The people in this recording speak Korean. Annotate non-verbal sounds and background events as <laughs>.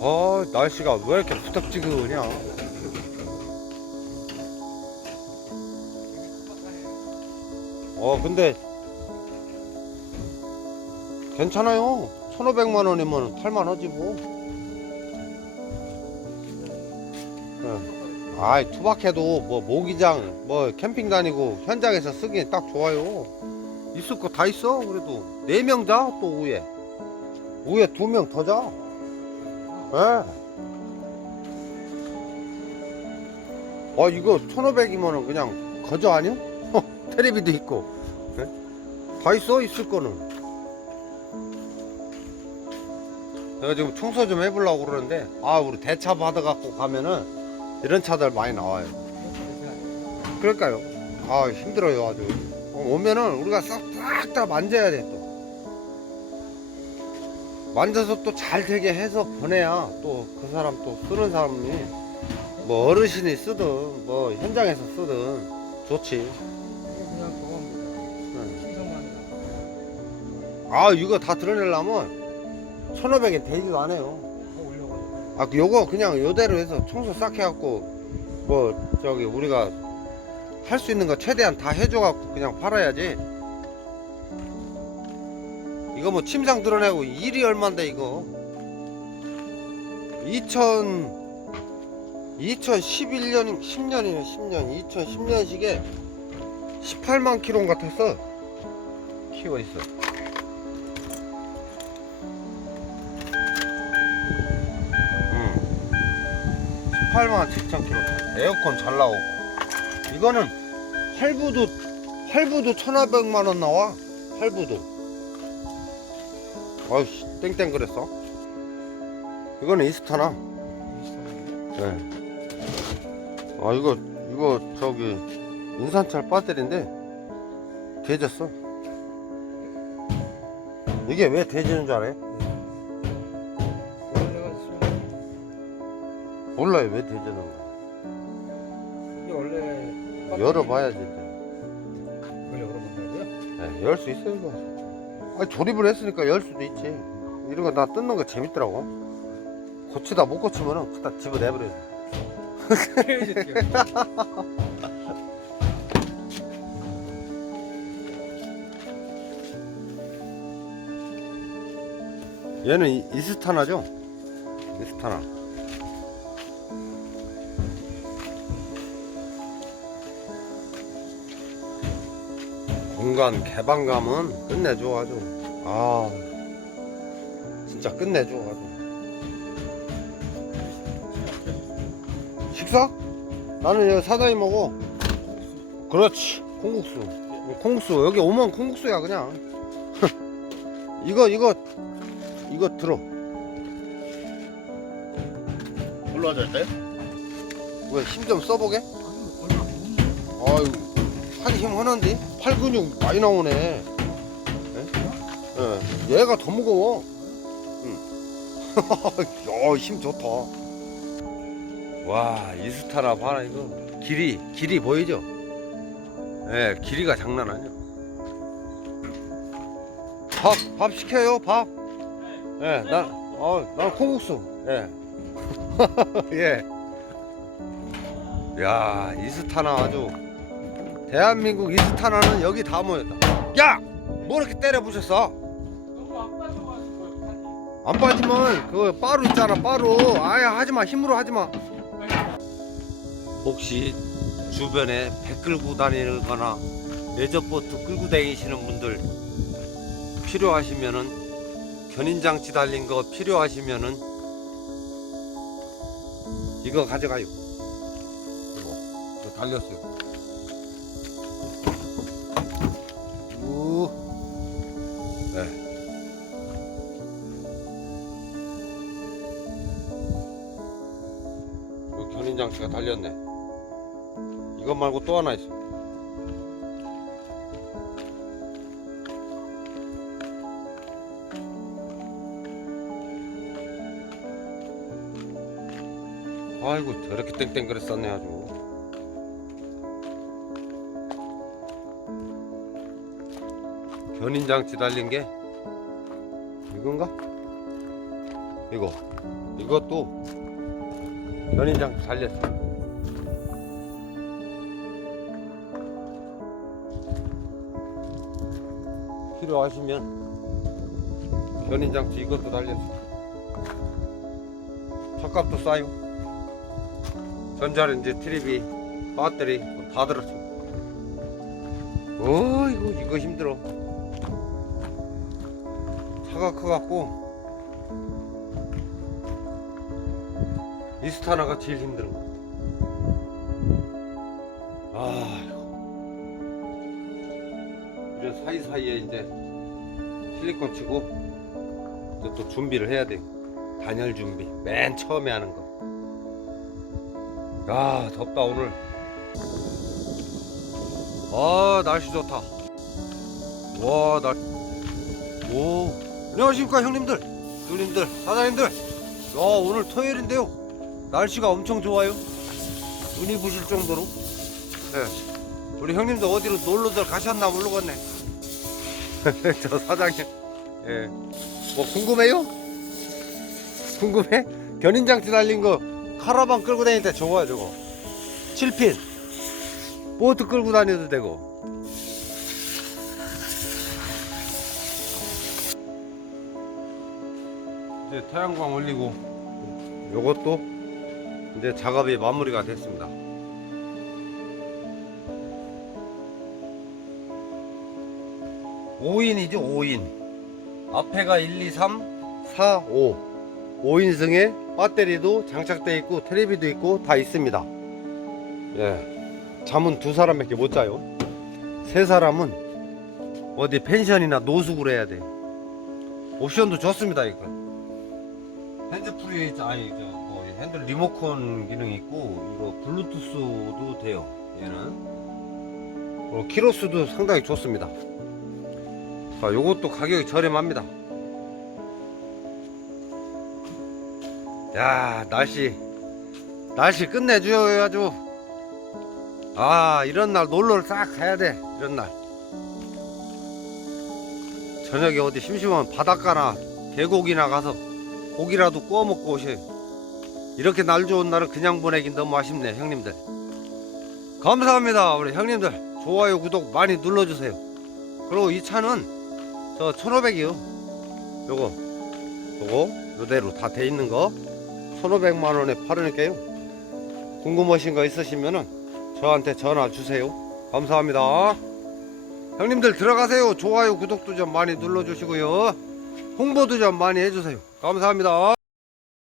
아 날씨가 왜 이렇게 부탁지근냐? 어 근데 괜찮아요. 1500만 원이면 탈만하지 뭐. 예. 아이 투박해도 뭐 모기장 뭐 캠핑 다니고 현장에서 쓰기엔 딱 좋아요. 있을 거 다 있어 그래도. 4명 자또 위에 위에 2명 더 자. 예. 아 이거 1500이면은 그냥 거저 아니야? 테레비도 있고 예? 다 있어 있을 거는 내가 지금 청소 좀 해보려고 그러는데 아 우리 대차 받아갖고 가면은 이런 차들 많이 나와요 그러니까요 아 힘들어요 아주 어, 오면은 우리가 싹 다 만져야 돼또 만져서 또 잘 되게 해서 보내야 또 그 사람 또 쓰는 사람이 뭐 어르신이 쓰든 뭐 현장에서 쓰든 좋지. 그냥 신성만 아 이거 다 드러내려면 1500엔 되지도 않아요. 더 올려가지고 아 요거 그냥 요대로 해서 청소 싹 해갖고 뭐 저기 우리가 할 수 있는 거 최대한 다 해줘갖고 그냥 팔아야지 이거 뭐 침상 드러내고 일이 얼만데 이거? 2000 2011년 10년이네 10년. 2010년식에 18만 킬로 같았어. 키워 있어. 음. 18만 7천 킬로 에어컨 잘 나오고. 이거는 할부도 할부도 1,500만 원 나와. 할부도 아우씨 땡땡 그랬어 이거는 이스타나 네. 아 이거 이거 저기 인산철 배터리인데 대졌어 이게 왜 대지는 줄 알아요? 몰라요 왜 대지는 거야 이게 원래 열어봐야지 이제 그걸 열어본다고요? 네, 열 수 있어요 이거 아 조립을 했으니까 열 수도 있지. 이런 거 나 뜯는 거 재밌더라고. 고치다 못 고치면은 그다 집어 내버려 <laughs> 얘는 이- 이스타나죠? 이스타나 공간 개방감은 끝내줘 아주. 아 진짜 끝내줘 아주. 식사? 나는 여기 사장님 먹어. 그렇지. 콩국수. 콩국수. 여기 오면 콩국수야 그냥. <laughs> 이거 이거 이거 들어. 올라와야 될까요? 왜 힘 좀 써보게? 아유 한 힘 하는데 팔 근육 많이 나오네 예? 예, 얘가 더 무거워 응. <laughs> 야 힘 좋다 와 이스타라 봐라 이거 길이 길이 보이죠? 예 길이가 장난 아니야 밥 밥 시켜요 밥 예, 나, 어, 난 콩국수. 예. <laughs> 예. 야, 이스타나 아주. 대한민국 이스타나는 여기 다 모였다. 야! 뭐 이렇게 때려 부셨어? 안 빠지면 그 빠루 있잖아, 빠루. 아예 하지 마, 힘으로 하지 마. 혹시 주변에 배 끌고 다니거나 레저보트 끌고 다니시는 분들 필요하시면은 견인장치 달린 거 필요하시면은 이거 가져가요. 이거, 이거 달렸어요. 우. 네. 이 견인 장치가 달렸네. 이것 말고 또 하나 있어. 아이고 저렇게 땡땡그랬 썼네 아주 견인장치 달린 게 이건가? 이거. 이것도 견인장 잘렸어. 필요하시면 견인장치 이것도 달렸어 차값도 싸요 전자레인지 트리비 배터리 뭐다 들었어 어이구 이거 힘들어 차가 커갖고 이스타나가 제일 힘든 거. 아, 이런 사이사이에 이제 실리콘 치고 이제 또 준비를 해야 돼요. 단열 준비. 맨 처음에 하는 거. 야, 덥다 오늘. 아, 날씨 좋다. 와, 날. 오, 안녕하십니까 형님들, 누님들, 사장님들. 야, 오늘 토요일인데요. 날씨가 엄청 좋아요. 눈이 부실 정도로. 네. 우리 형님도 어디로 놀러들 가셨나 모르겠네. <laughs> 저 사장님. 예. 뭐 궁금해요? 궁금해? 견인장치 달린 거 카라반 끌고 다닐 때 좋아 저거. 7핀. 보트 끌고 다녀도 되고. 이제 태양광 올리고 요것도 이제 작업이 마무리가 됐습니다. 오인이죠 5인. 앞에가 1, 2, 3, 4, 5. 5인승에 배터리도 장착되어 있고 테레비도 있고 다 있습니다. 예. 잠은 두 사람밖에 못 자요. 세 사람은 어디 펜션이나 노숙을 해야 돼요. 옵션도 좋습니다, 이거. 핸드프리 아니 저 뭐, 핸들 리모컨 기능 있고 이거 블루투스도 돼요. 얘는 어, 키로수도 상당히 좋습니다. 자, 요것도 가격이 저렴합니다. 야, 날씨 날씨 끝내줘요 아주. 아, 이런 날 놀러를 싹 가야 돼. 이런 날. 저녁에 어디 심심하면 바닷가나 계곡이나 가서 고기라도 구워 먹고 오셔요. 이렇게 날 좋은 날은 그냥 보내긴 너무 아쉽네, 형님들. 감사합니다, 우리 형님들. 좋아요, 구독 많이 눌러주세요. 그리고 이 차는 저 1500이요. 요거, 요거, 요대로 다 돼 있는 거. 1500만 원에 팔으니까요. 궁금하신 거 있으시면은 저한테 전화 주세요. 감사합니다. 형님들 들어가세요. 좋아요, 구독도 좀 많이 눌러주시고요. 홍보도 좀 많이 해주세요. 감사합니다.